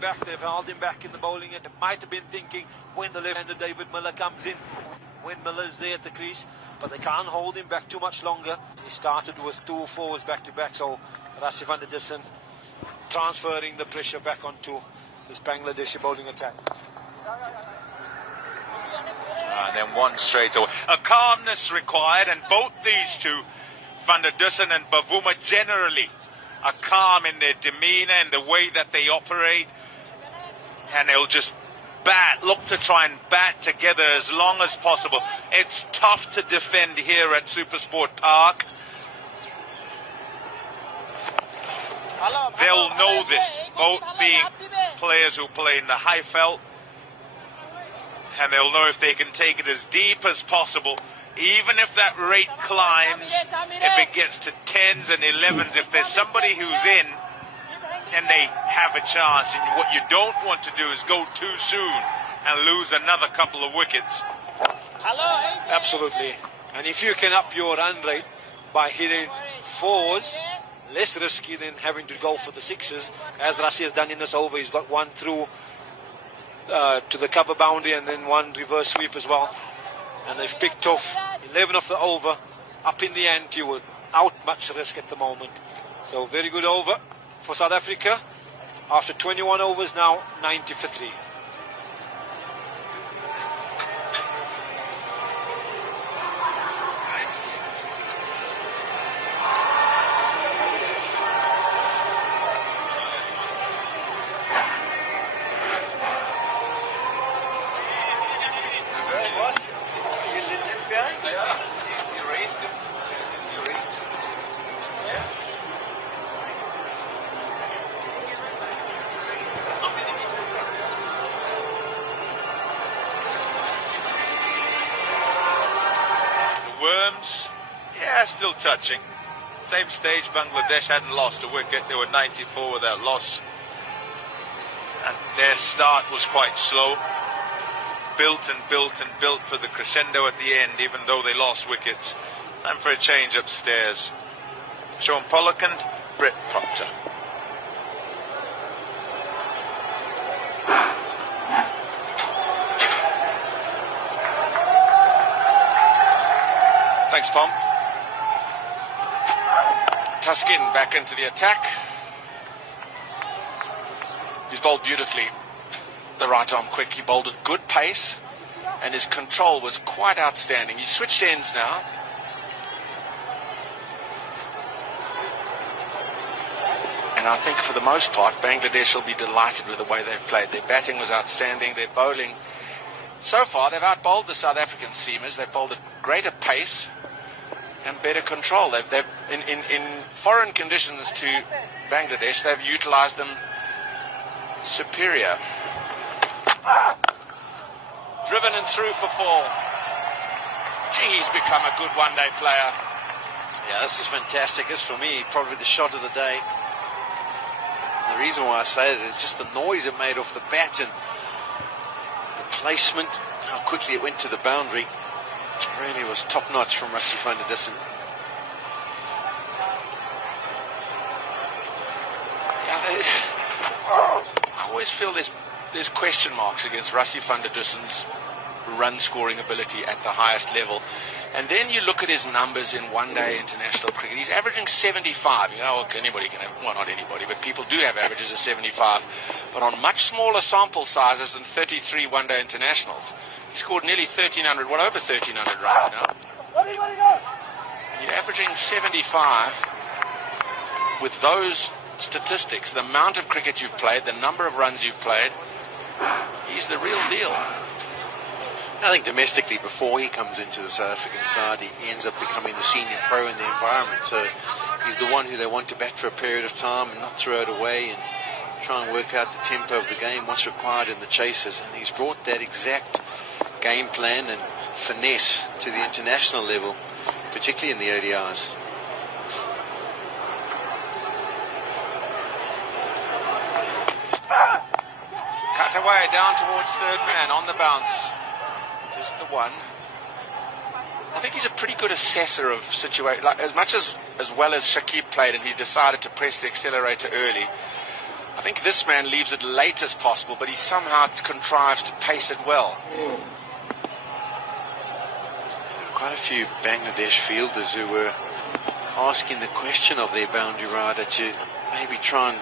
Back, they've held him back in the bowling, and it might have been thinking when the left-hander David Miller comes in, when Miller's there at the crease, but they can't hold him back too much longer. He started with 2 fours back-to-back, so Rassie van der Dussen transferring the pressure back onto this Bangladeshi bowling attack. And then one straight away. A calmness required, and both these two, Van der Dussen and Bavuma, generally are calm in their demeanour and the way that they operate, and they'll just look to try and bat together as long as possible. It's tough to defend here at Supersport Park. They'll know this, both being players who play in the high felt, and they'll know if they can take it as deep as possible, even if that rate climbs, if it gets to 10s and 11s, if there's somebody who's in, and they have a chance. And what you don't want to do is go too soon and lose another couple of wickets. Absolutely. And if you can up your run rate by hitting 4s, less risky than having to go for the 6s, as Rassie has done in this over. He's got one through to the cover boundary and then one reverse sweep as well. And they've picked off 11 of the over, up in the ante without much risk at the moment. So very good over for South Africa. After 21 overs now, 90 for 3. Still touching. Same stage, Bangladesh hadn't lost a wicket. They were 94 without loss. And their start was quite slow. Built and built and built for the crescendo at the end, even though they lost wickets. Time for a change upstairs. Sean Pollock and Britt Proctor. Thanks, Tom. Tuskin back into the attack. He's bowled beautifully. The right arm quick. He bowled at good pace, and his control was quite outstanding. He's switched ends now. And I think for the most part, Bangladesh will be delighted with the way they've played. Their batting was outstanding. Their bowling, so far, they've outbowled the South African seamers. They've bowled at greater pace and better control. They've in foreign conditions to Bangladesh, they've utilised them superior. Driven and through for 4. Gee, he's become a good one-day player. Yeah, this is fantastic. This, for me, probably the shot of the day. The reason why I say it is just the noise it made off the bat and the placement, how quickly it went to the boundary. Really was top-notch from Rassie van der Dussen. I always feel there's question marks against Rassie van der Dussen's run-scoring ability at the highest level. And then you look at his numbers in one-day international cricket. He's averaging 75. You know, anybody can have, well, not anybody, but people do have averages of 75. But on much smaller sample sizes than 33 one-day internationals. He scored nearly 1,300, well over 1,300 runs now. And you're averaging 75 with those statistics, the amount of cricket you've played, the number of runs you've played. He's the real deal. I think domestically, before he comes into the South African side, he ends up becoming the senior pro in the environment. So he's the one who they want to bat for a period of time and not throw it away and try and work out the tempo of the game, what's required in the chases. And he's brought that exact game plan and finesse to the international level, particularly in the ODIs. Cut away down towards third man on the bounce. Just the one. I think he's a pretty good assessor of situation. Like, as well as Shakib played and he's decided to press the accelerator early, I think this man leaves it late as possible, but he somehow contrives to pace it well. Quite a few Bangladesh fielders who were asking the question of their boundary rider to maybe try and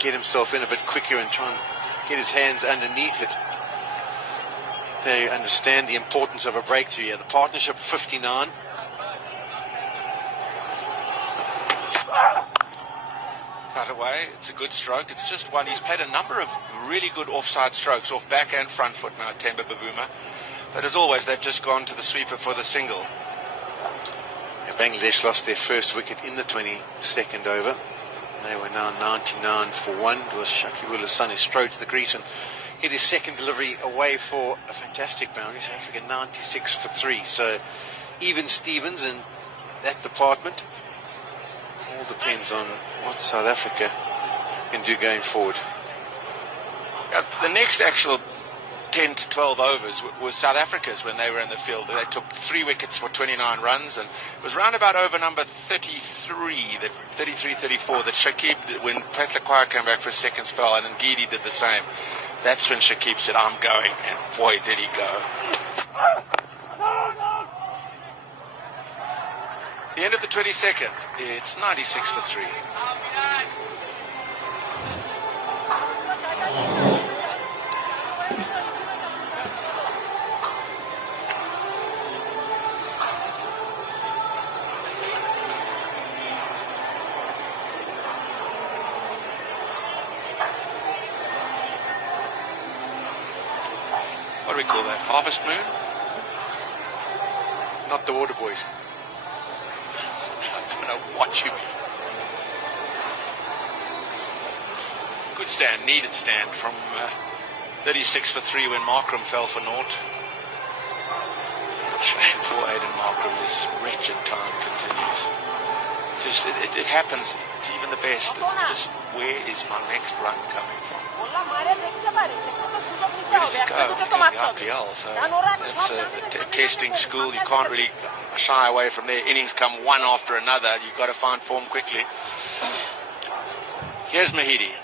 get himself in a bit quicker and try and get his hands underneath it. They understand the importance of a breakthrough here. The partnership 59. Cut away, it's a good stroke. It's just one. He's played a number of really good offside strokes, off back and front foot now, Themba Bavuma. But as always, they've just gone to the sweeper for the single. Yeah, Bangladesh lost their first wicket in the 22nd over. They were now 99 for 1. It was Shakibul Hasan who strode to the crease and hit his second delivery away for a fantastic boundary. South Africa 96 for 3. So even Stevens in that department. All depends on what South Africa can do going forward. The next actual 10 to 12 overs was South Africa's when they were in the field. They took 3 wickets for 29 runs, and it was round about over number 33, 34, that Shakib, when Patlakwa came back for a second spell, and Ngidi did the same. That's when Shakib said, I'm going, and boy, did he go. The end of the 22nd, it's 96 for 3. What do we call that? Harvest moon? Not the Water Boys. I don't know what you mean. Good stand, needed stand from 36 for 3 when Markram fell for naught. Shame for Aidan Markram, his wretched time continues. Just it happens to even the best. It's just, where is my next run coming from? Where does it go? It's going to the IPL, so that's a testing school. You can't really shy away from there. Innings come one after another. You've got to find form quickly. Here's Mahidi.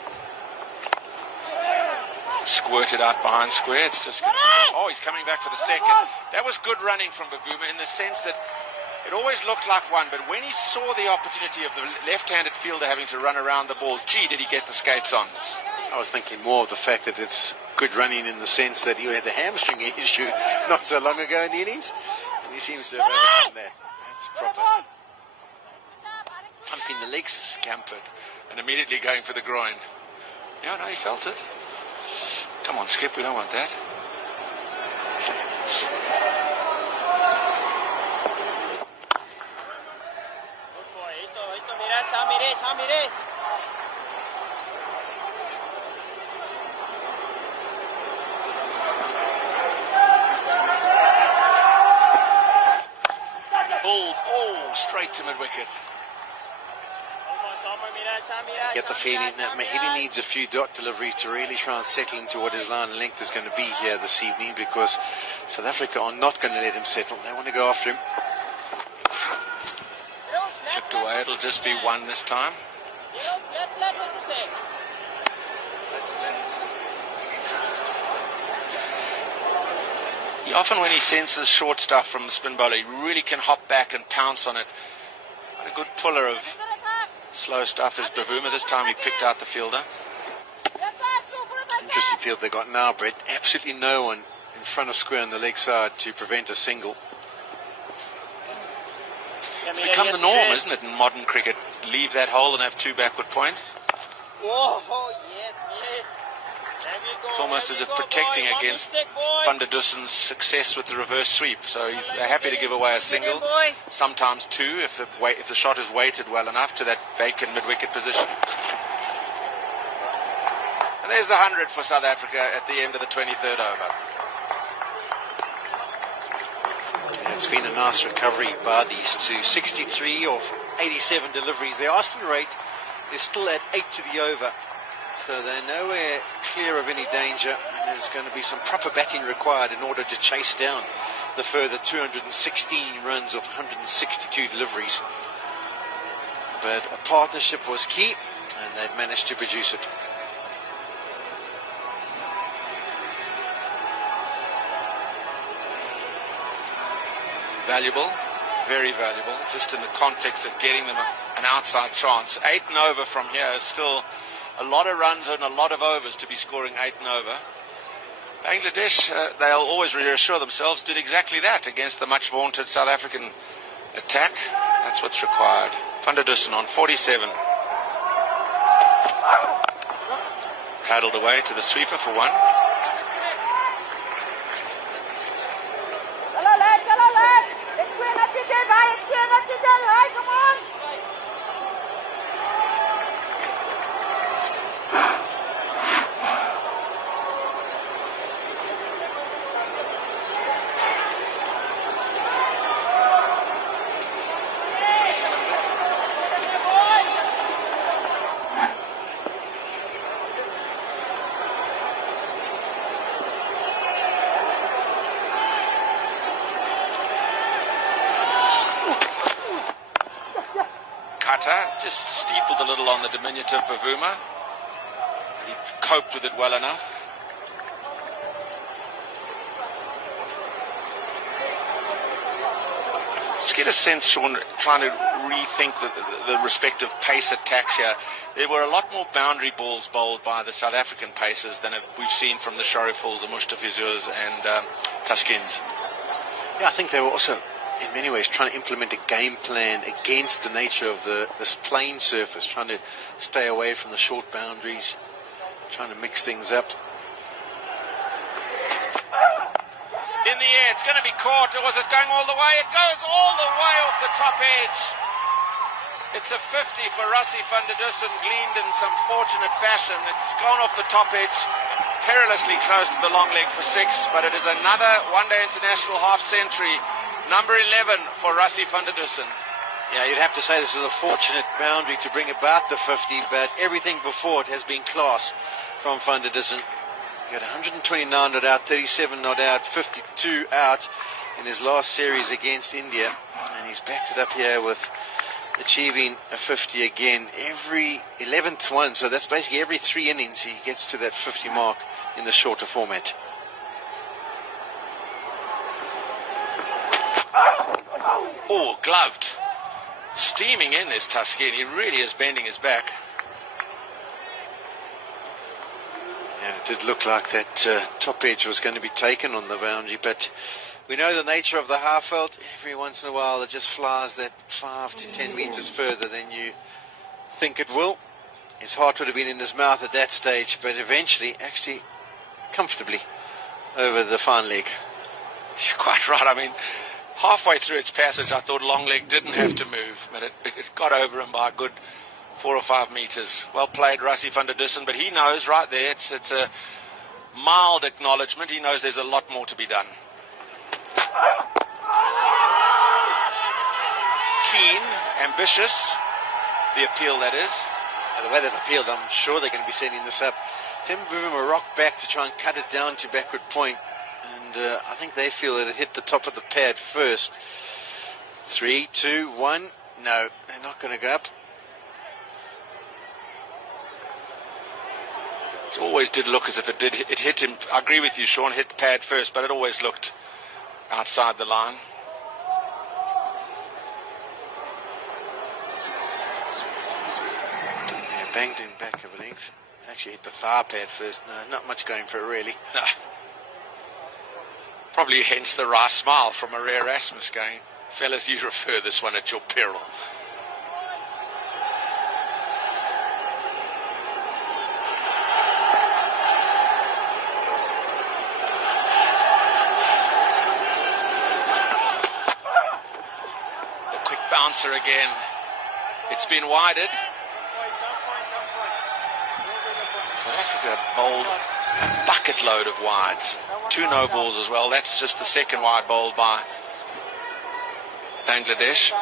Squirted out behind square. It's just going to be... Oh, he's coming back for the second. That was good running from Bavuma in the sense that it always looked like one, but when he saw the opportunity of the left-handed fielder having to run around the ball, gee, did he get the skates on. I was thinking more of the fact that it's good running in the sense that he had a hamstring issue not so long ago in the innings, and he seems to have overcome that. That's proper. Pumping the legs, scampered, and immediately going for the groin. Yeah, no, he felt it. Come on, Skip, we don't want that. Pulled, straight to mid-wicket. Get the feeling that Mahidi needs a few dot deliveries to really try and settle into what his line of length is going to be here this evening, because South Africa are not going to let him settle. They want to go after him. Chipped away, it'll just be one this time. He often, when he senses short stuff from the spin bowler, he really can hop back and pounce on it. But a good puller of slow stuff is Bavuma. This time he picked out the fielder. Interesting field they got now, Brett. Absolutely no one in front of square on the leg side to prevent a single. It's become the norm, isn't it, in modern cricket? Leave that hole and have 2 backward points. It's almost as if protecting against Van der Dussen's success with the reverse sweep. So they're happy to give away a single, sometimes 2 if the shot is weighted well enough to that vacant mid-wicket position. And there's the 100 for South Africa at the end of the 23rd over. It's been a nice recovery by these two. 63 of 87 deliveries. Their asking rate is still at 8 to the over. So they're nowhere clear of any danger. And there's going to be some proper batting required in order to chase down the further 216 runs of 162 deliveries. But a partnership was key, and they've managed to produce it. valuable, very valuable, just in the context of getting them an outside chance. 8 and over from here is still a lot of runs and a lot of overs to be scoring 8 and over. Bangladesh, they'll always reassure themselves, did exactly that against the much vaunted South African attack. That's what's required. Van der Dussen on 47. Paddled away to the sweeper for 1. Come on. Just steepled a little on the diminutive Bavuma. He coped with it well enough. Just get a sense, Sean, trying to rethink the respective pace attacks here. There were a lot more boundary balls bowled by the South African pacers than we've seen from the Sharifuls, the Mustafizurs and Taskins. Yeah, I think they were also, in many ways, trying to implement a game plan against the nature of this plain surface, trying to stay away from the short boundaries, trying to mix things up. In the air, it's going to be caught, or was it going all the way? It goes all the way off the top edge. It's a 50 for Rassie van der Dussen, gleaned in some fortunate fashion. It's gone off the top edge, perilously close to the long leg for 6, but it is another one-day international half-century. Number 11 for Rassie van der Dussen. Yeah, you'd have to say this is a fortunate boundary to bring about the 50, but everything before it has been class from van der Dussen. He got 129 not out, 37 not out, 52 out in his last series against India, and he's backed it up here with achieving a 50 again. Every 11th one, so that's basically every 3 innings he gets to that 50 mark in the shorter format. Oh, gloved. Steaming in is Tuskin. He really is bending his back. Yeah, it did look like that top edge was going to be taken on the boundary, but we know the nature of the half veld. Every once in a while it just flies that 5 to 10 meters further than you think it will. His heart would have been in his mouth at that stage, but eventually, actually, comfortably over the fine leg. You're quite right. I mean, halfway through its passage, I thought long leg didn't have to move, but it got over him by a good 4 or 5 meters. Well played, Rassie van der Dussen, but he knows right there, it's a mild acknowledgement. He knows there's a lot more to be done. Keen, ambitious, the appeal that is. The way they've appealed, I'm sure they're going to be setting this up. Temba rocked back to try and cut it down to backward point, and I think they feel that it hit the top of the pad first. 3, 2, 1. No, they're not going to go up. It always did look as if it hit him. I agree with you, Sean, hit the pad first, but it always looked outside the line. Yeah, banged him back a length. Actually hit the thigh pad first. No, not much going for it really. No. Probably hence the wry smile from Maria Erasmus going, fellas, you refer this one at your peril. Bouncer again. It's been wided. South Africa bowled a bucket load of wides. 2 no balls as well. That's just the second wide bowled by Bangladesh.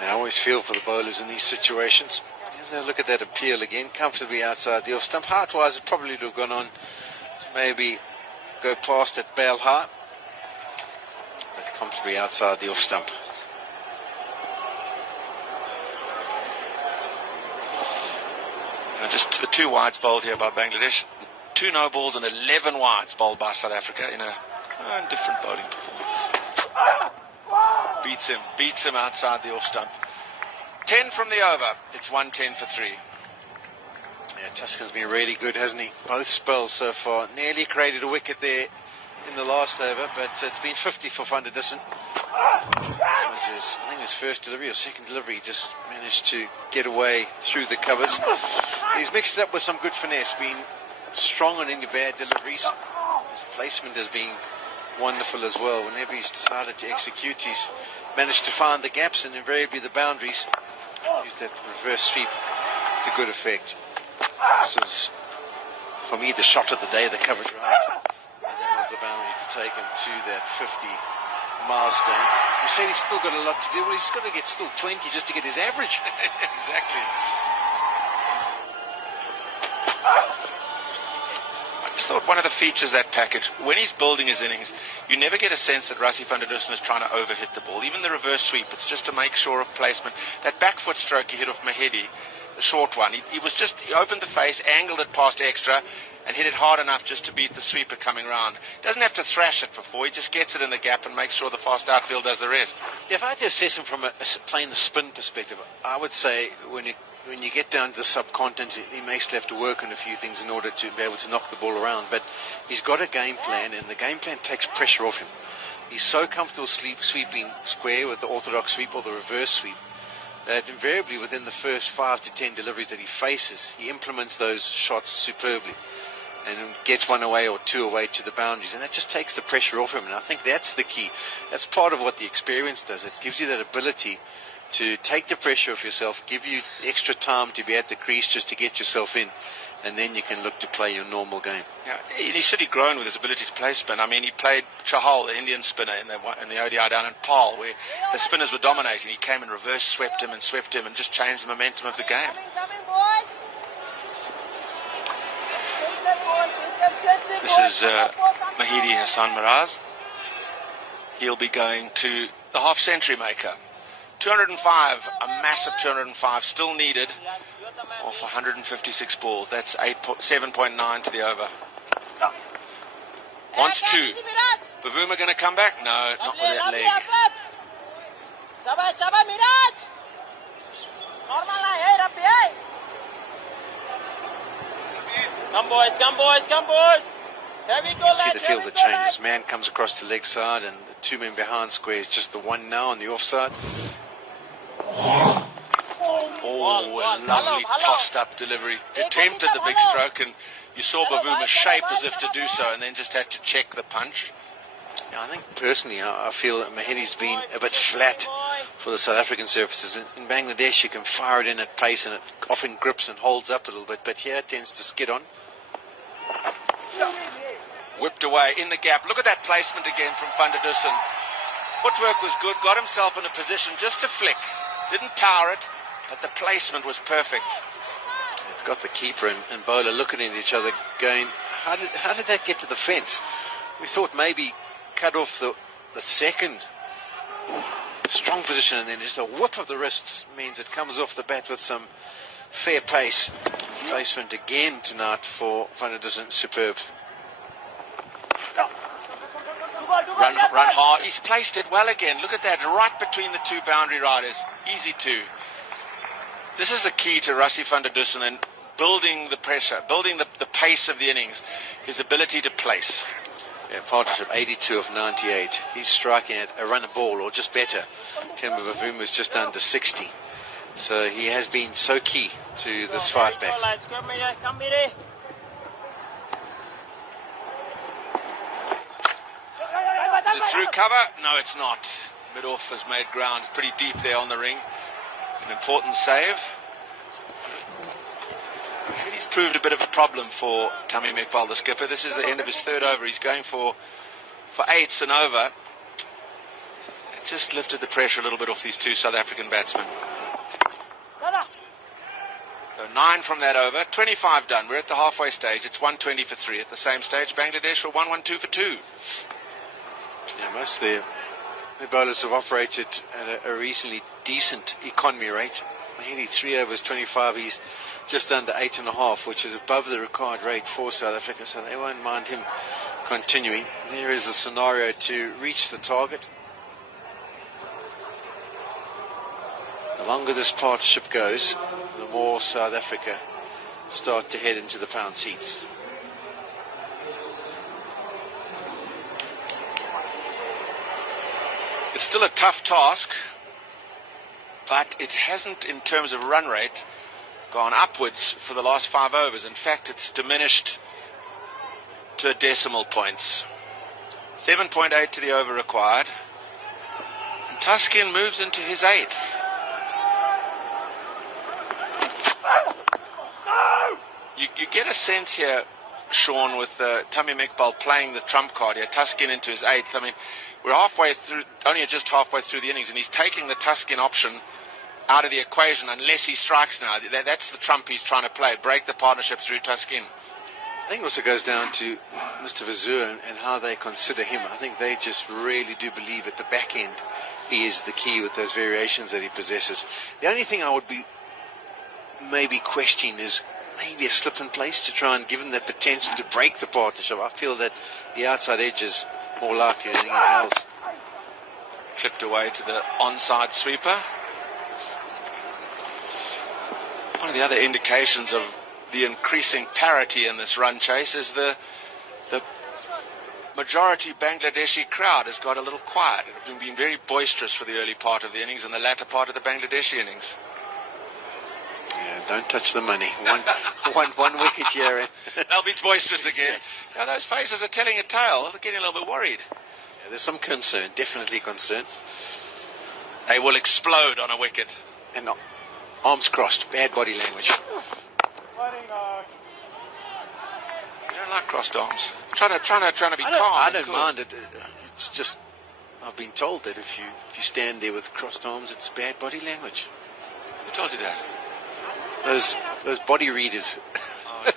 I always feel for the bowlers in these situations. As I look at that appeal again, comfortably outside the off stump. Height-wise, it probably would have gone on to maybe go past that bail high, but comfortably outside the off stump. Just the 2 wides bowled here by Bangladesh. 2 no balls and 11 wides bowled by South Africa in a different bowling performance. beats him outside the off stump. 10 from the over. It's 110 for 3. Yeah, Tuscan's been really good, hasn't he? Both spells so far. Nearly created a wicket there in the last over, but it's been 50 for Van der Dussen. I think his first delivery or second delivery, he just managed to get away through the covers. He's mixed it up with some good finesse, been strong on any bad deliveries. His placement has been wonderful as well. Whenever he's decided to execute, he's managed to find the gaps and invariably the boundaries. Use that reverse sweep to good effect. This was, for me, the shot of the day, the cover drive. And that was the boundary to take him to that 50 milestone. You said he's still got a lot to do. Well, he's got to get still 20 just to get his average. Exactly. I just thought one of the features of that package, when he's building his innings, you never get a sense that Rassie van der Dussen is trying to overhit the ball. Even the reverse sweep, it's just to make sure of placement. That back foot stroke he hit off Mahedi, the short one, he opened the face, angled it past extra, and hit it hard enough just to beat the sweeper coming round. Doesn't have to thrash it before, he just gets it in the gap and makes sure the fast outfield does the rest. Yeah, if I had to assess him from playing the spin perspective, I would say when you get down to the subcontinent, he may still have to work on a few things in order to be able to knock the ball around. But he's got a game plan, and the game plan takes pressure off him. He's so comfortable sweeping square with the orthodox sweep or the reverse sweep that invariably within the first 5 to 10 deliveries that he faces, he implements those shots superbly and gets one away or two away to the boundaries, and that just takes the pressure off him. And I think that's the key. That's part of what the experience does. It gives you that ability to take the pressure off yourself, give you extra time to be at the crease just to get yourself in, and then you can look to play your normal game. Yeah, he's certainly grown with his ability to play spin. I mean, he played Chahal, the Indian spinner, in the ODI down in Pal, where the spinners were dominating. He came and reverse swept him and just changed the momentum of the game. This is Mahedi Hassan Miraz. He'll be going to the half-century maker. 205, a massive 205, still needed off 156 balls. That's 7.9 to the over. Wants two. Bavuma going to come back? No, not with that leg. Come boys, come boys, come boys. Here we go, You see the field that changes. Man comes across to leg side, and the two men behind square is just the one now on the offside. Oh, a lovely tossed up delivery. Attempted the big stroke, and you saw Bavuma shape as if to do so, and then just had to check the punch. Yeah, I think personally, I feel that Mahedi's been a bit flat for the South African surfaces. In Bangladesh, you can fire it in at pace, and it often grips and holds up a little bit, but here it tends to skid on. Whipped away in the gap. Look at that placement again from Van der Dussen. Footwork was good, got himself in a position just to flick. Didn't power it, but the placement was perfect. It's got the keeper and bowler looking at each other going, how did that get to the fence? We thought maybe cut off the second strong position, and then just a whip of the wrists means it comes off the bat with some fair pace. Placement again tonight for Van der Dussen, superb. Run hard. He's placed it well again. Look at that, right between the two boundary riders. Easy two. This is the key to Rassie van der Dussen and building the pressure, building the pace of the innings. His ability to place. Yeah, partnership 82 of 98. He's striking at a run a ball, or just better. Temba Bavuma was just under 60. So he has been so key to this fight back. Is it through cover? No, it's not. Mid-off has made ground. It's pretty deep there on the ring. An important save. He's proved a bit of a problem for Tamim Iqbal, the skipper. This is the end of his third over. He's going for eights and over. It's just lifted the pressure a little bit off these two South African batsmen. So 9 from that over, 25 done. We're at the halfway stage. It's 120 for 3. At the same stage, Bangladesh were 112 for 2. Yeah, most of their bowlers have operated at a reasonably decent economy rate. Mahedi 3 overs 25. He's just under 8.5, which is above the required rate for South Africa, so they won't mind him continuing. There is a scenario to reach the target. The longer this partnership goes, the more South Africa start to head into the pound seats. It's still a tough task, but it hasn't, in terms of run rate, gone upwards for the last 5 overs. In fact, it's diminished to decimal points. 7.8 to the over required. And Tuskin moves into his 8th. You get a sense here, Sean, with Tammy Iqbal playing the trump card here, Tuskin into his 8th. I mean, we're halfway through, only just halfway through the innings, and he's taking the Tuskin option out of the equation unless he strikes now. That's the trump he's trying to play, break the partnership through Tuskin. I think it also goes down to Mr. Vazur and how they consider him. I think they just really do believe at the back end he is the key with those variations that he possesses. The only thing I would be maybe questioning is maybe a slip in place to try and give him the potential to break the partnership. I feel that the outside edge is more likely than anything else. Clipped away to the onside sweeper. One of the other indications of the increasing parity in this run chase is the majority Bangladeshi crowd has got a little quiet. It's been very boisterous for the early part of the innings and the latter part of the Bangladeshi innings. Yeah, don't touch the money. One wicket here. And they'll be boisterous again. Yes. Now those faces are telling a tale. They're getting a little bit worried. Yeah, there's some concern, definitely concern. They will explode on a wicket. And arms crossed, bad body language. You don't like crossed arms. Trying to be calm. I don't mind it. It's just I've been told that if you stand there with crossed arms, it's bad body language. Who told you that? Those body readers. Oh,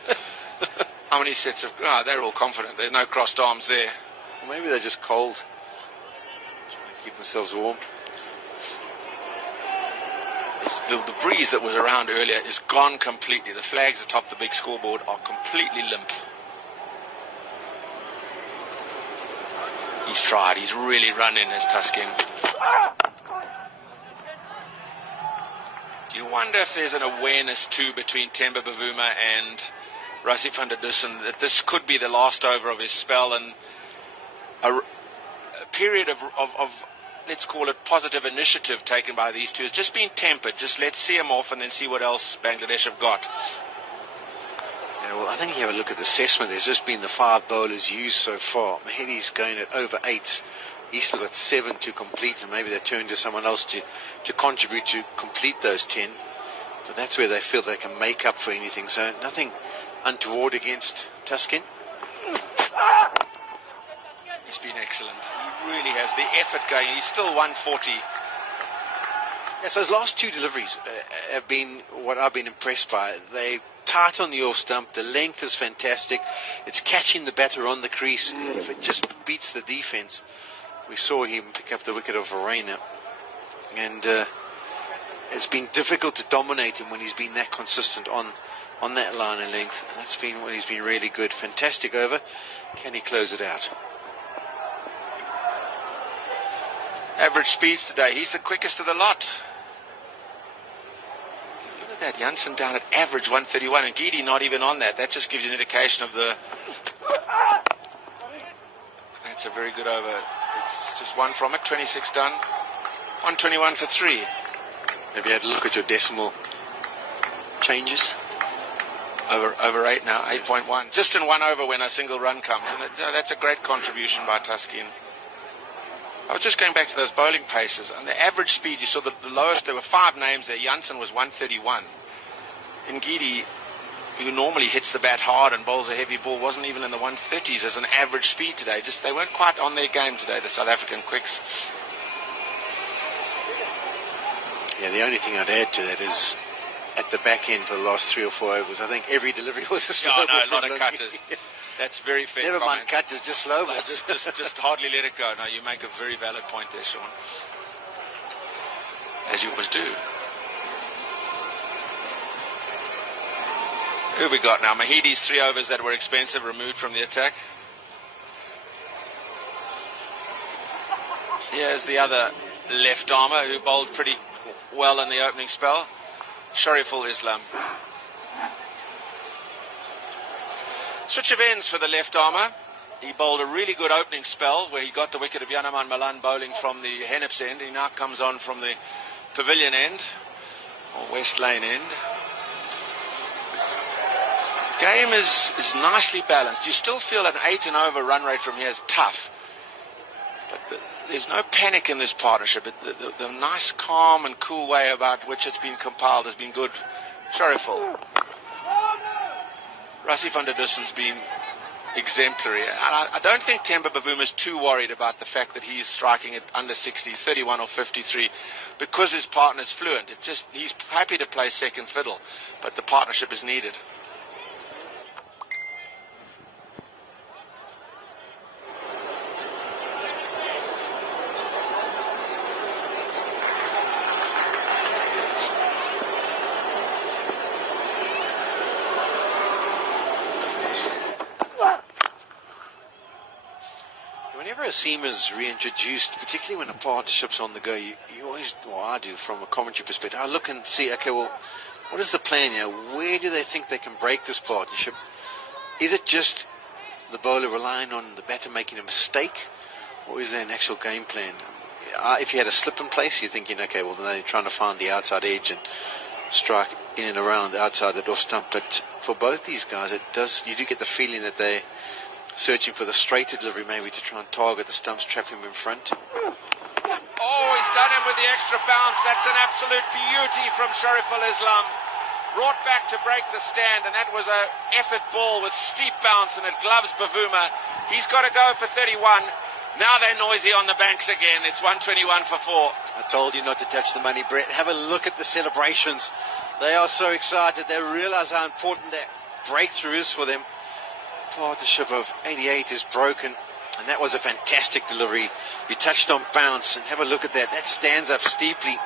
how many sets of... Oh, they're all confident. There's no crossed arms there. Well, maybe they're just cold. Trying to keep themselves warm. The breeze that was around earlier is gone completely. The flags atop the big scoreboard are completely limp. He's tried. He's really run in as Tuskin. Do you wonder if there's an awareness too between Themba Bavuma and Rassie van der Dussen that this could be the last over of his spell and a period of let's call it positive initiative taken by these two has just been tempered. Just let's see him off and then see what else Bangladesh have got. Yeah, well, I think you have a look at the assessment. There's just been the 5 bowlers used so far. Mahedi's going at over 8. He's still got 7 to complete, and maybe they turn to someone else to contribute to complete those 10. So that's where they feel they can make up for anything. So nothing untoward against Tuskin. He's been excellent. He really has. The effort going. He's still 140. Yes, those last 2 deliveries have been what I've been impressed by. They're tight on the off stump. The length is fantastic. It's catching the batter on the crease. If it just beats the defense. We saw him pick up the wicket of Verena. And it's been difficult to dominate him when he's been that consistent on that line and length. And that's been when he's been really good. Fantastic over. Can he close it out? Average speeds today. He's the quickest of the lot. Look at that. Janssen down at average 131 and Gidi not even on that. That just gives you an indication of the... That's a very good over. It's just 1 from it. 26 done. 121 for 3. Have you had a look at your decimal changes? Over 8 now. 8.1. Just in 1 over when a single run comes. And that's a great contribution by Tuskin. I was just going back to those bowling paces. And the average speed, you saw the lowest, there were 5 names there. Janssen was 131. Ngidi, who normally hits the bat hard and bowls a heavy ball, wasn't even in the 130s as an average speed today. Just they weren't quite on their game today, the South African quicks. Yeah, the only thing I'd add to that is at the back end for the last 3 or 4 overs, I think every delivery was a slow. Oh, no, a lot of cutters. That's very fair. Never comment. mind cutters, just slow. No, just hardly let it go. No, you make a very valid point there, Sean. As you always do. Who have we got now? Mahedi's 3 overs that were expensive, removed from the attack. Here's the other left armer who bowled pretty well in the opening spell. Shariful Islam. Switch of ends for the left armour. He bowled a really good opening spell where he got the wicket of Yanaman Malan bowling from the Hennips end. He now comes on from the Pavilion end, or West Lane end. Game is nicely balanced. You still feel an 8 and over run rate from here is tough. But there's no panic in this partnership. The nice, calm and cool way about which it's been compiled has been good. Shariful. Rassie van der Dussen's been exemplary. I don't think Temba Bavuma is too worried about the fact that he's striking at under 60s, 31 or 53, because his partner's fluent. He's happy to play second fiddle, but the partnership is needed. Whenever a seam is reintroduced, particularly when a partnership's on the go, you always, well, I do from a commentary perspective, I look and see, okay, well, what is the plan here? Where do they think they can break this partnership? Is it just the bowler relying on the batter making a mistake, or is there an actual game plan? If you had a slip in place, you're thinking, okay, well, they're trying to find the outside edge and strike in and around outside the off stump. But for both these guys, you do get the feeling that they're searching for the straighter delivery, maybe to try and target the stumps, trap him in front. Oh, he's done him with the extra bounce. That's an absolute beauty from Shariful Islam. Brought back to break the stand, and that was an effort ball with steep bounce, and it gloves Bavuma. He's got to go for 31. Now they're noisy on the banks again. It's 121 for 4. I told you not to touch the money, Brett. Have a look at the celebrations. They are so excited. They realise how important that breakthrough is for them. Partnership of 88 is broken, and that was a fantastic delivery. You touched on bounce, and have a look at that. That stands up steeply.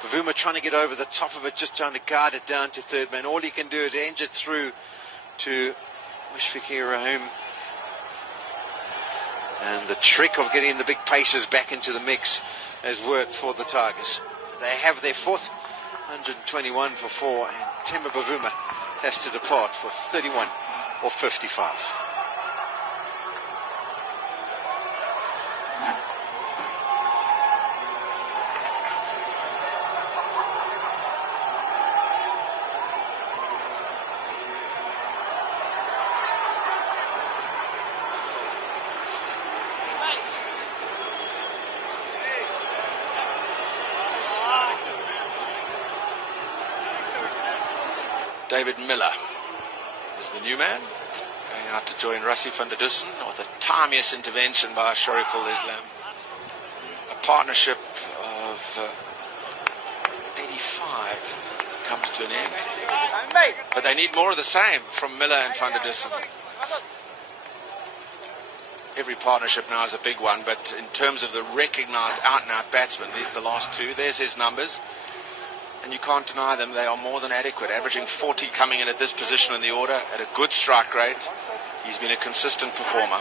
Bavuma trying to get over the top of it, just trying to guard it down to third man. All he can do is edge it through to Mushfiqur Rahim. And the trick of getting the big paces back into the mix has worked for the Tigers. They have their fourth, 121 for 4, and Temba Bavuma has to depart for 31 or 55. David Miller is the new man, going out to join Rassie van der Dussen, or the timiest intervention by Shariful Islam. A partnership of 85 comes to an end, but they need more of the same from Miller and van der Dussen. Every partnership now is a big one, but in terms of the recognised out-and-out batsmen, these are the last two. There's his numbers. And you can't deny them, they are more than adequate, averaging 40 coming in at this position in the order at a good strike rate. He's been a consistent performer.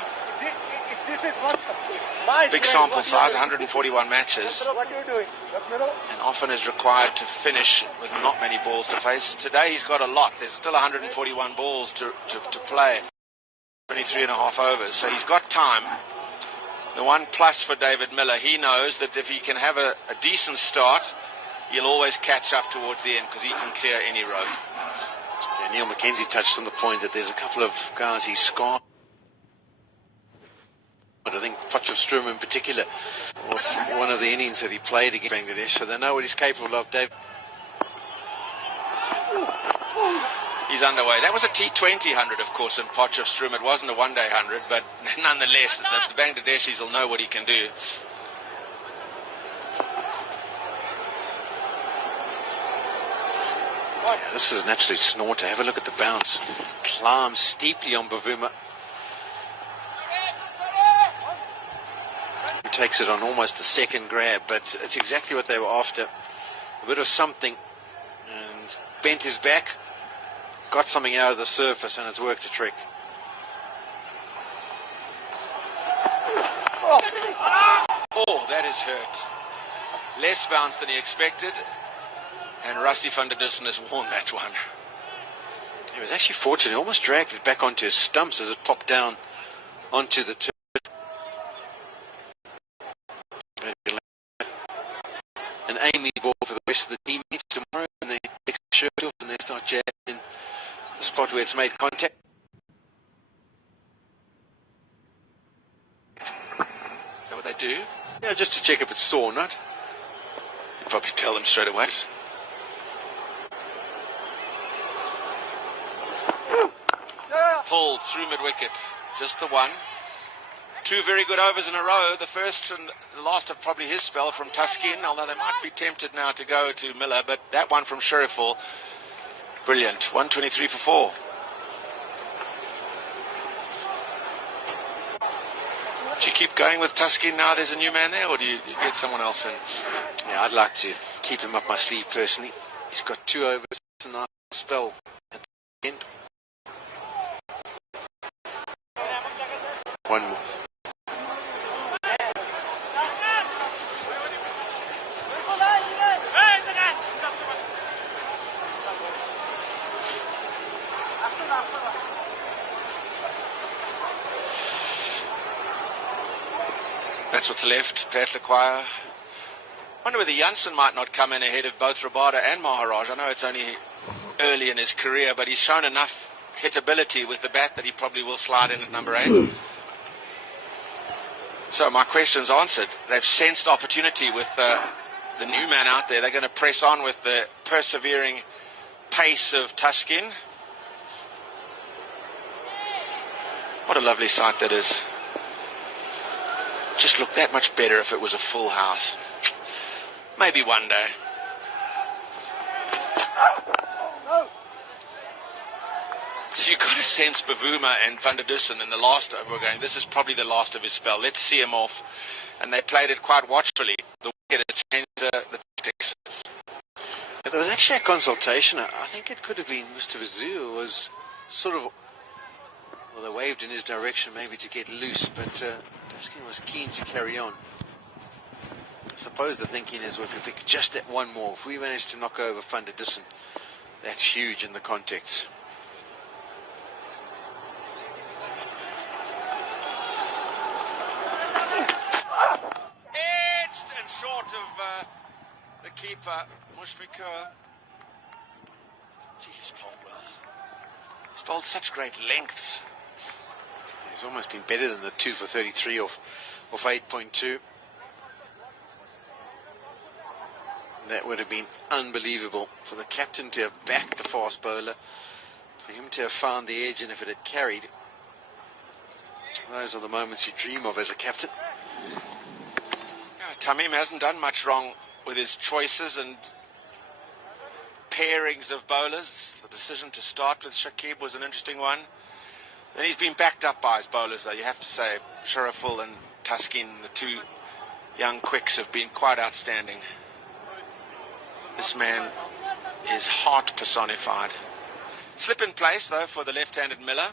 Big sample size, 141 matches, and often is required to finish with not many balls to face. Today he's got a lot. There's still 141 balls to play, 23 and a half overs, so he's got time. The one plus for David Miller, he knows that if he can have a decent start, he'll always catch up towards the end because he can clear any road. Yeah, Neil McKenzie touched on the point that there's a couple of guys he's scarred. But I think Potchefstroom in particular was one of the innings that he played against Bangladesh, so they know what he's capable of, Dave. He's underway. That was a T20 100, of course, in Potchefstroom. It wasn't a one-day 100, but nonetheless, the Bangladeshis will know what he can do. Yeah, this is an absolute snorter. Have a look at the bounce. Climbs steeply on Bavuma. He takes it on almost a second grab, but it's exactly what they were after. A bit of something. And bent his back, got something out of the surface, and it's worked a trick. Oh, that is hurt. Less bounce than he expected. And Rassie van der Dussen has won that one. He was actually fortunate. He almost dragged it back onto his stumps as it popped down onto the turf. An Amy ball for the rest of the teammates tomorrow, and they take the shirt off and they start jabbing in the spot where it's made contact. Is that what they do? Yeah, just to check if it's sore or not. You'd probably tell them straight away. Pulled through mid-wicket. Just the one. Two very good overs in a row. The first and the last of probably his spell from Tuskin, although they might be tempted now to go to Miller, but that one from Sheriful, brilliant. 123 for 4. Do you keep going with Tuskin now there's a new man there, or do you get someone else in? Yeah, I'd like to keep him up my sleeve personally. He's got 2 overs and a nice spell at the end. One more. That's what's left. Pat Lequire. Wonder whether Janssen might not come in ahead of both Rabada and Maharaj. I know it's only early in his career, but he's shown enough hitability with the bat that he probably will slide in at number 8. So my question's answered. They've sensed opportunity with the new man out there. They're going to press on with the persevering pace of Tuskin. What a lovely sight that is. Just look that much better if it was a full house. Maybe one day. So you got a sense Bavuma and Van der Dussen in the last over were going, this is probably the last of his spell. Let's see him off. And they played it quite watchfully. The wicket has changed the tactics. But there was actually a consultation. I think it could have been Mr. Vizu was sort of, well, they waved in his direction maybe to get loose, but Tuskin was keen to carry on. I suppose the thinking is, well, if we pick just that one more, if we manage to knock over Van der Dussen, that's huge in the context. Edged and short of the keeper, Mushfiqur. Gee, he's bowled well. He's bowled such great lengths. He's almost been better than the 2 for 33 off 8.2. That would have been unbelievable for the captain to have backed the fast bowler, for him to have found the edge, and if it had carried, those are the moments you dream of as a captain. Yeah, Tamim hasn't done much wrong with his choices and pairings of bowlers. The decision to start with Shakib was an interesting one. Then he's been backed up by his bowlers, though, you have to say. Sharaful and Tuskin, the two young quicks, have been quite outstanding. This man is heart personified. Slip in place, though, for the left-handed Miller.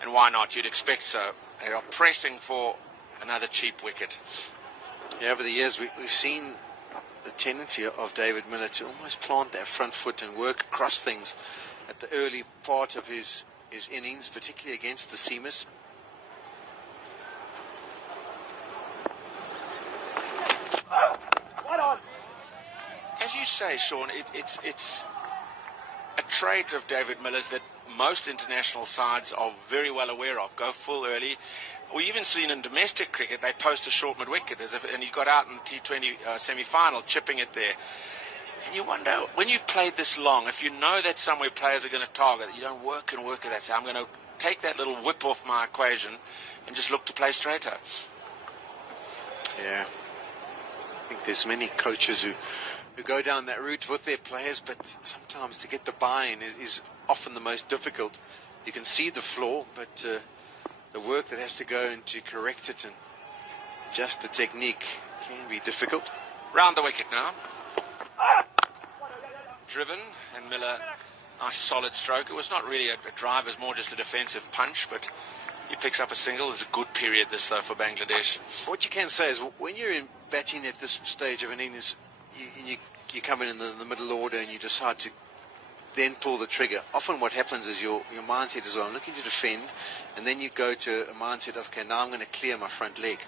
And why not? You'd expect so. They are pressing for another cheap wicket. Yeah, over the years we've seen the tendency of David Miller to almost plant that front foot and work across things at the early part of his innings, particularly against the seamers. As you say, Sean, it's a trait of David Miller's that most international sides are very well aware of. Go full early. We even seen in domestic cricket, they post a short mid-wicket, and he got out in the T20 semi-final, chipping it there. And you wonder, when you've played this long, if you know that somewhere players are going to target, you don't work and work at that. So I'm going to take that little whip off my equation and just look to play straighter. Yeah. I think there's many coaches who go down that route with their players, but sometimes to get the buy-in is often the most difficult. You can see the flaw, but the work that has to go into correct it and adjust the technique can be difficult. Round the wicket now. Driven, and Miller, nice solid stroke. It was not really a drive, it was more just a defensive punch, but he picks up a single. It's a good period this, though, for Bangladesh. What you can say is, when you're in batting at this stage of an innings, you you come in the middle order and you decide to then pull the trigger. Often what happens is your mindset is, well, I'm looking to defend, and then you go to a mindset of, okay, now I'm going to clear my front leg.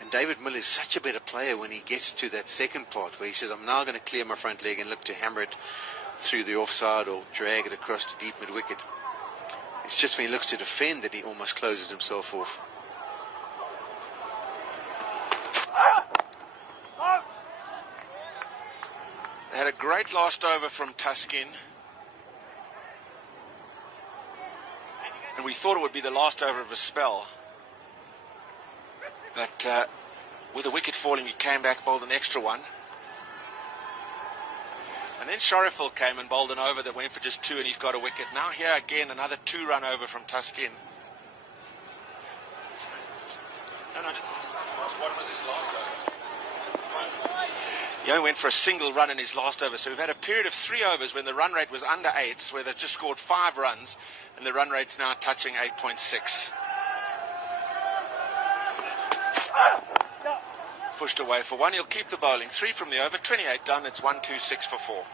And David Miller is such a better player when he gets to that second part where he says, I'm now going to clear my front leg and look to hammer it through the offside or drag it across to deep mid-wicket. It's just when he looks to defend that he almost closes himself off. They had a great last over from Tuskin. And we thought it would be the last over of a spell. But with the wicket falling, he came back, bowled an extra one. And then Shariful came and bowled an over that went for just 2, and he's got a wicket. Now here again, another 2-run over from Tuskin. No, what was his last over? He only went for a single run in his last over. So we've had a period of 3 overs when the run rate was under 8, where they've just scored 5 runs, and the run rate's now touching 8.6. Pushed away for 1. He'll keep the bowling. 3 from the over. 28 done. It's 1-2-6 for 4.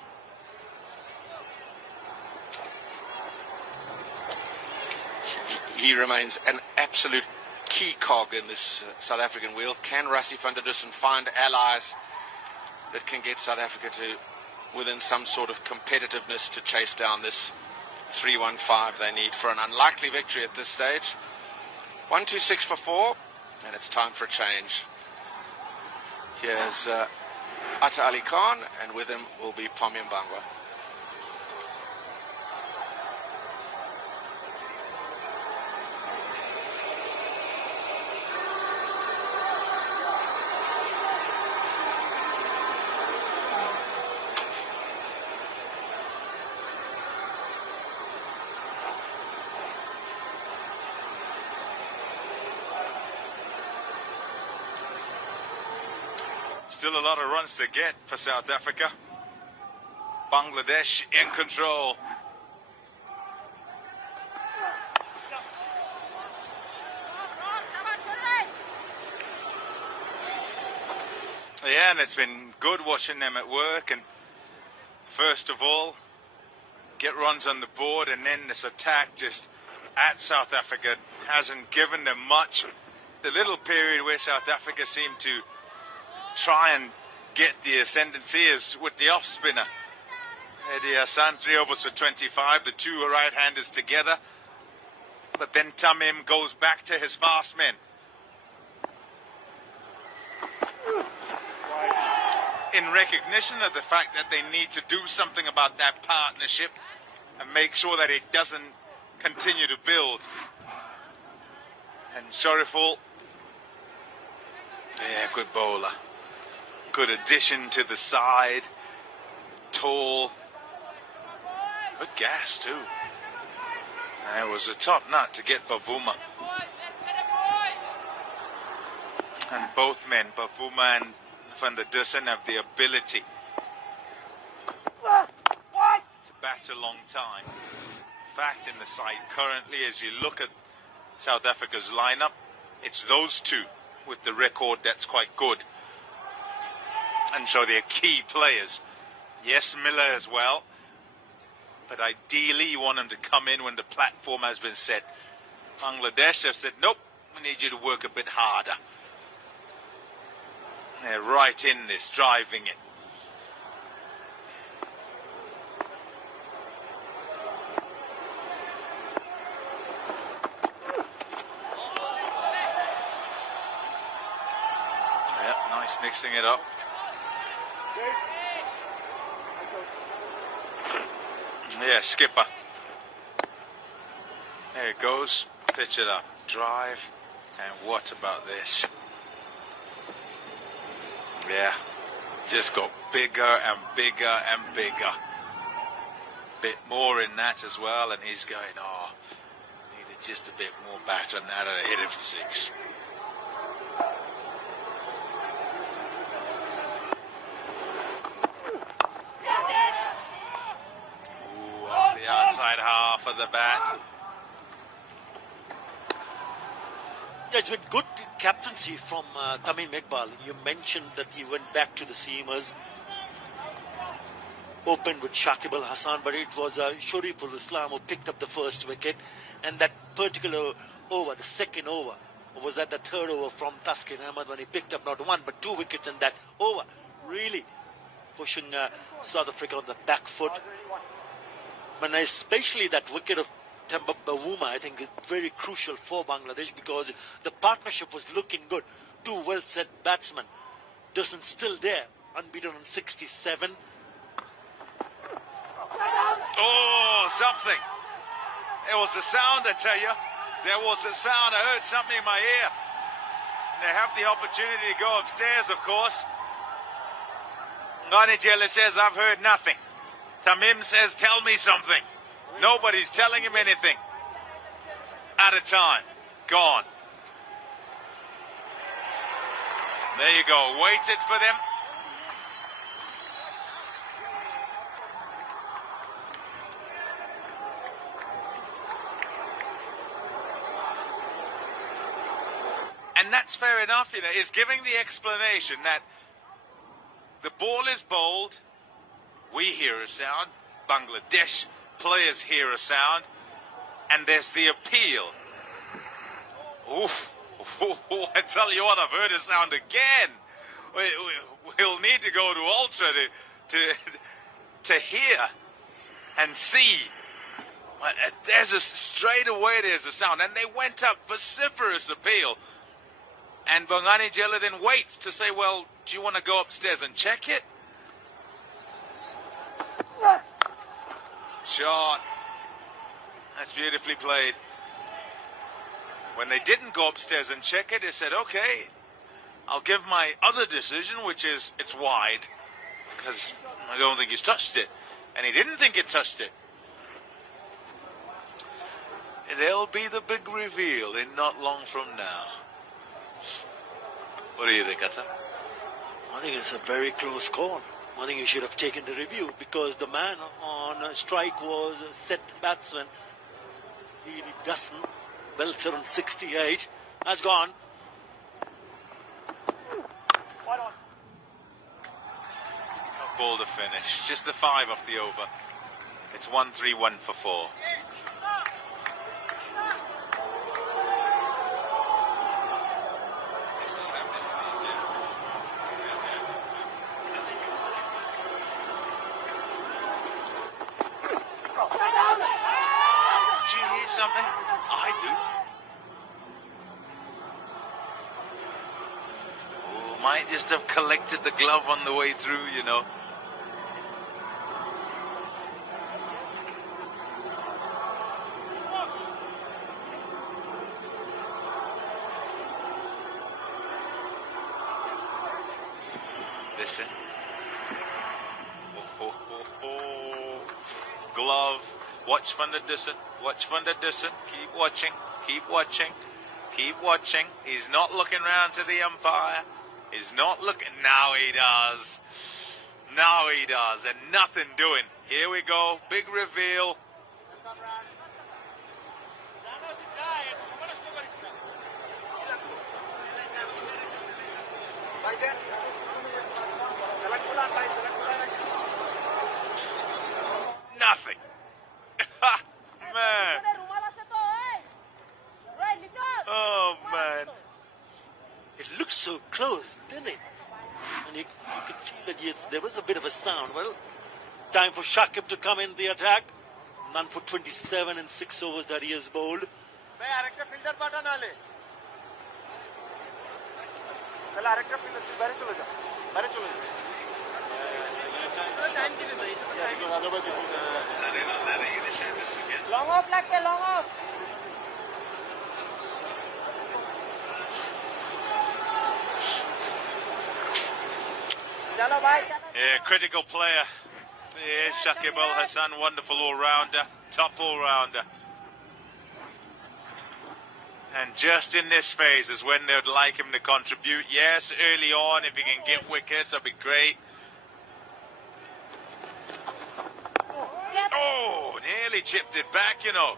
He remains an absolute key cog in this South African wheel. Can Rassie van der Dussen find allies that can get South Africa to within some sort of competitiveness to chase down this 3-1-5 they need for an unlikely victory at this stage? 1-2-6 for 4, and it's time for a change. Here's Atta Ali Khan, and with him will be Tommy Mbangwa. Still a lot of runs to get for South Africa. Bangladesh in control. Yeah, and it's been good watching them at work. And first of all, get runs on the board, and then this attack just at South Africa hasn't given them much. The little period where South Africa seemed to try and get the ascendancy is with the off spinner. Eddie Hassan, 3 overs for 25, the 2 right-handers together. But then Tamim goes back to his fast men. In recognition of the fact that they need to do something about that partnership and make sure that it doesn't continue to build. And Shariful, yeah, good bowler. Good addition to the side. Tall. Good gas too. And it was a top nut to get Bavuma. And both men, Bavuma and van der Dussen, have the ability to bat a long time. In fact, in the side currently, as you look at South Africa's lineup, it's those two with the record that's quite good. And so they're key players. Yes, Miller as well. But ideally, you want them to come in when the platform has been set. Bangladesh have said, nope, we need you to work a bit harder. They're right in this, driving it. Yeah, nice mixing it up. Yeah, skipper. There it goes. Pitch it up. Drive. And what about this? Yeah. Just got bigger and bigger and bigger. Bit more in that as well. And he's going, oh, needed just a bit more batter than that. And hit it for 6. Outside half of the bat. Yeah, it's been good captaincy from Tamim Iqbal. You mentioned that he went back to the seamers. opened with Shakib Al Hassan, but it was Shariful Islam who picked up the first wicket. And that particular over, the second over, or was that the third over from Taskin Ahmed when he picked up not one but 2 wickets in that over, really pushing South Africa on the back foot. And especially that wicket of Temba Bavuma, I think is very crucial for Bangladesh because the partnership was looking good. 2 well-set batsmen. Dawson still there, unbeaten on 67. Oh, something. There was a sound, I tell you. There was a sound. I heard something in my ear. And they have the opportunity to go upstairs, of course. Ngani Jela says, I've heard nothing. Tamim says, tell me something. Nobody's telling him anything. Out of time. Gone. There you go. Waited for them. And that's fair enough, you know, is giving the explanation that the ball is bowled, we hear a sound, Bangladesh players hear a sound, and there's the appeal. Oof. I tell you what, I've heard a sound again. We'll need to go to Ultra to hear and see. Straight away there's a sound, and they went up, vociferous appeal. And Bongani Jela then waits to say, well, do you want to go upstairs and check it? Shot. That's beautifully played. When they didn't go upstairs and check it, they said, okay, I'll give my other decision, which is it's wide, because I don't think he's touched it. And he didn't think it touched it. There'll be the big reveal in not long from now. What do you think, Atta? I think it's a very close call. I think you should have taken the review because the man on strike was a set batsman. He doesn't. Belts on 68. Has gone. A ball to finish. Just the 5 off the over. It's 1-3-1 for 4. Do you hear something? I do. Oh, might just have collected the glove on the way through, you know. Listen. Glove. Watch Van der Dussen. Watch Van der Dussen. Keep watching. Keep watching. Keep watching. He's not looking round to the umpire. He's not looking. Now he does. Now he does. And nothing doing. Here we go. Big reveal. Nothing. Man. Oh, man. It looked so close, didn't it? And you could feel that yes, there was a bit of a sound. Well, time for Shakib to come in the attack. None for 27 in 6 overs that he has bowled. Long off, like long off. Yeah, critical player. Yes, Shakib Al Hassan, wonderful all-rounder, top all-rounder. And just in this phase is when they'd like him to contribute. Yes, early on, if he can get wickets, that'd be great. Oh, nearly chipped it back, you know.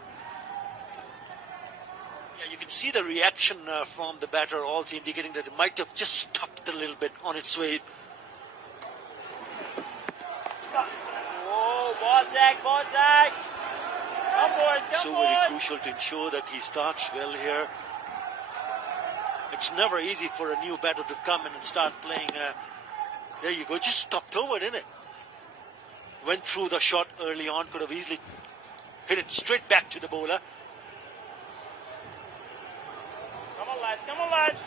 Yeah, you can see the reaction from the batter, also indicating that it might have just stopped a little bit on its way. ball tag. Come boys, come So boys. very crucial to ensure that he starts well here. It's never easy for a new batter to come in and start playing. There you go, just stopped over, didn't it? Went through the shot early on, could have easily hit it straight back to the bowler. Come on, lads, come on, lads.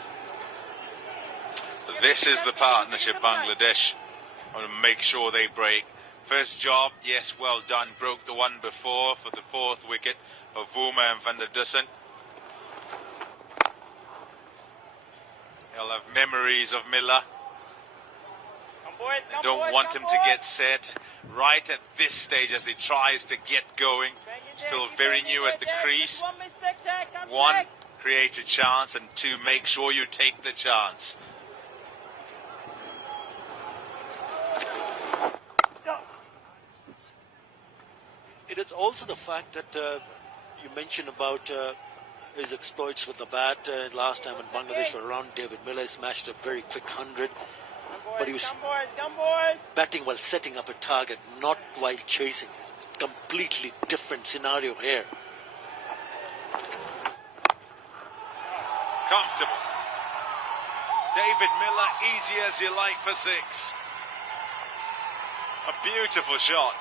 This is the partnership Bangladesh want to make sure they break. First job, yes, well done. Broke the one before for the 4th wicket of Vuma and Van der Dussen. They'll have memories of Miller. Come boys, They come don't boys, want come him to boys. get set right at this stage as he tries to get going. Still very new at the crease. One mistake, Jack. Come One, Jack. create a chance, and 2, make sure you take the chance. It is also the fact that you mentioned about his exploits with the bat. Last time when Bangladesh were around, David Miller smashed a very quick 100. But he was Come boys, come boys. batting while setting up a target, not while chasing. Completely different scenario here. Comfortable. David Miller, easy as you like for 6. A beautiful shot.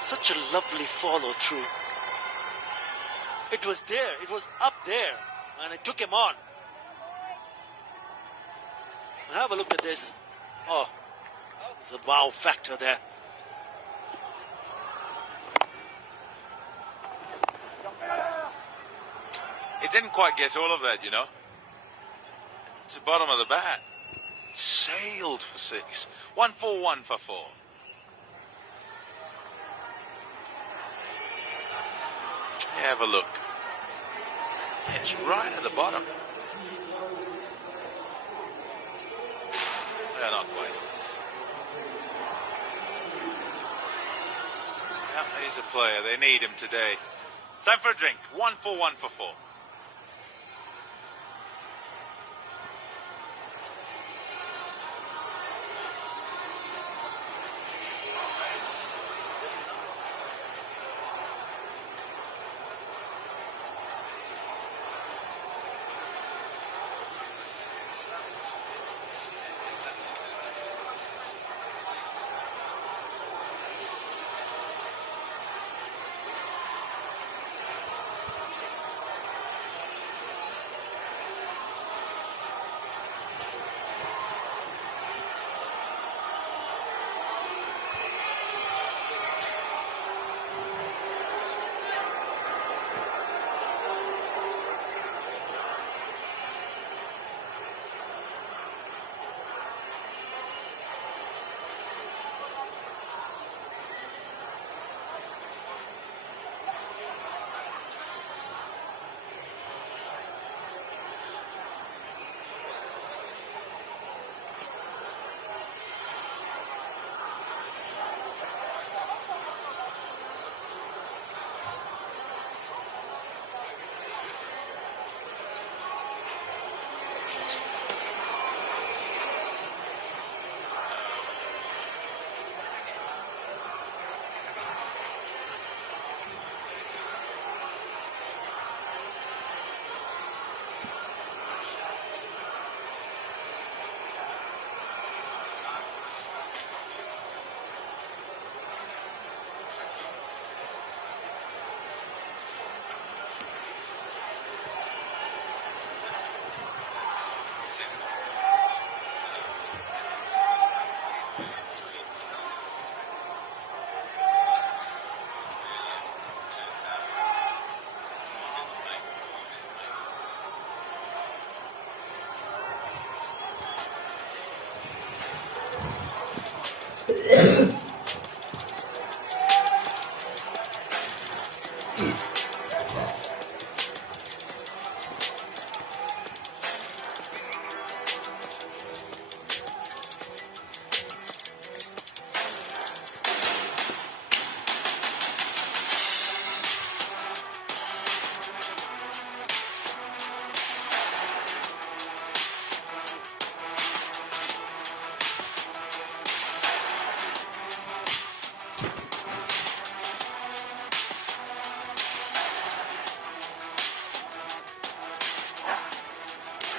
Such a lovely follow through. It was there, it was up there, and it took him on. Have a look at this. Oh, there's a wow factor there. It didn't quite get all of that, you know. It's the bottom of the bat. Sailed for 6. 1 for 1 for 4. Have a look. It's right at the bottom. Yeah, not quite. Yeah, he's a player. They need him today. Time for a drink. 1 for 1 for 4.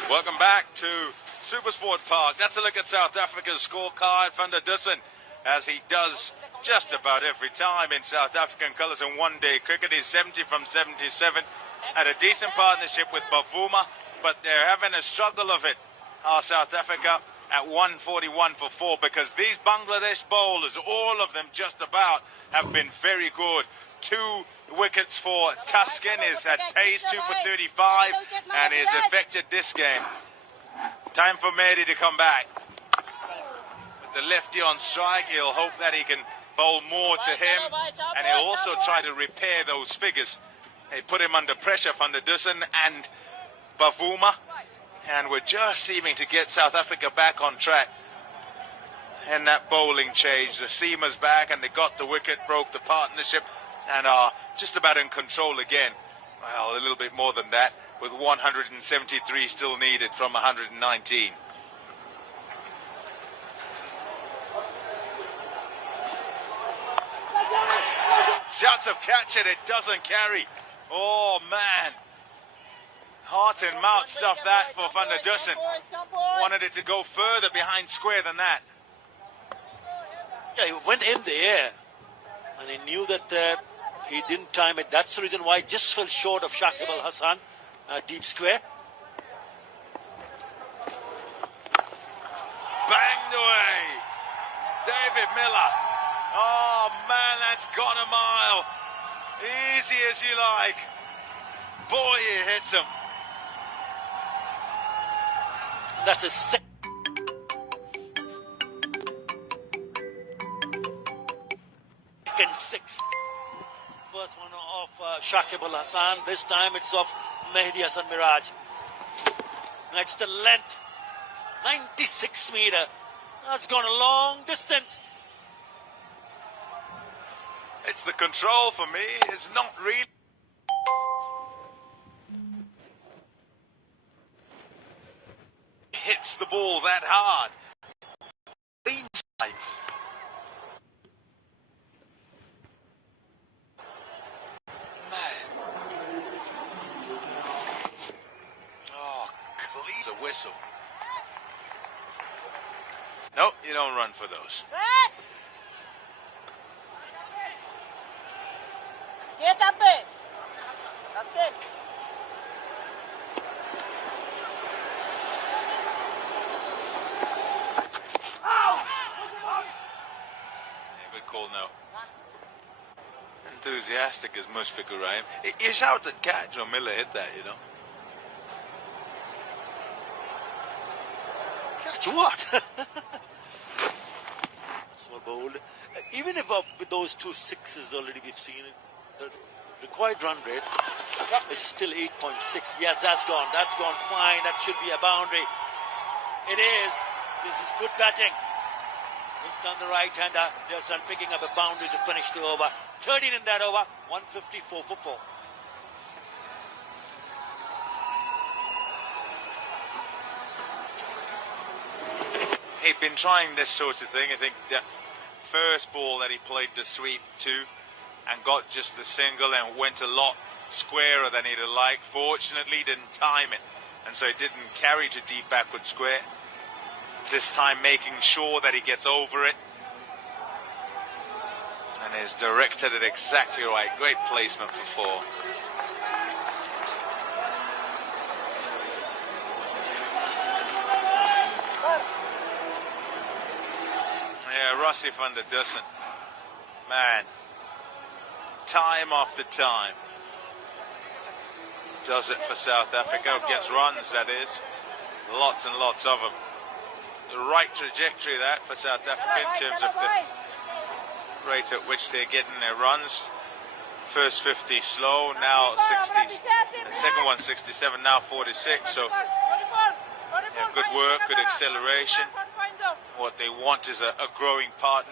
Welcome back to Supersport Park. That's a look at South Africa's scorecard. Van der Dussen, as he does just about every time in South African colours in one-day cricket, he's 70 from 77. Had a decent partnership with Bavuma, but they're having a struggle of it, South Africa, at 141 for 4, because these Bangladesh bowlers, all of them just about, have been very good. 2 wickets for Tuskin, is at pace, 2 for 35, and is affected this game. Time for Mehdi to come back. With the lefty on strike, he'll hope that he can bowl more to him, and he'll also try to repair those figures. They put him under pressure, Van der Dussen and Bavuma, and we're just seeming to get South Africa back on track. And that bowling change, the seamers back, and they got the wicket, broke the partnership, and are just about in control again. Well, a little bit more than that, with 173 still needed from 119. Shots of catch it doesn't carry. Oh man, heart and mouth stuff that for Van der Dussen. Wanted it to go further behind square than that. Yeah, he went in the air, and he knew that he didn't time it. That's the reason why he just fell short of Shakib Al Hasan, deep square. Banged away. David Miller. Oh man, that's gone a mile. Easy as you like. Boy, he hits him. That's a second 6. First one of Shakib Al Hasan. This time it's of Mehdi Hasan Miraj. That's the length. 96 meter. That's gone a long distance. It's the control for me. It's not really. Hits the ball that hard. Man. Oh, please, a whistle. Nope, you don't run for those. Get up there. That's good. Good call now. Enthusiastic as Mushfiq Rahim. You shouted catch when Miller hit that, you know. Catch what? Small bowl. Even if with those 2 6s already we've seen it, the required run rate is still 8.6. Yes, that's gone. That's gone fine. That should be a boundary. It is. This is good batting. He's done the right-hander. Just done picking up a boundary to finish the over. 13 in that over. 154 for 4. He'd been trying this sort of thing. I think that first ball that he played the sweep to and got just the single and went a lot squarer than he'd have liked. Fortunately, didn't time it, and so it didn't carry to deep backward square. This time making sure that he gets over it and is directed it exactly right. Great placement for 4. Yeah, Rassie van der Dussen, man, time after time does it for South Africa. Gets runs, that is, lots and lots of them. The right trajectory that for South Africa in terms of the rate at which they're getting their runs. First 50 slow, now 60, the second one 67, now 46. So yeah, good work, good acceleration. What they want is a growing partner.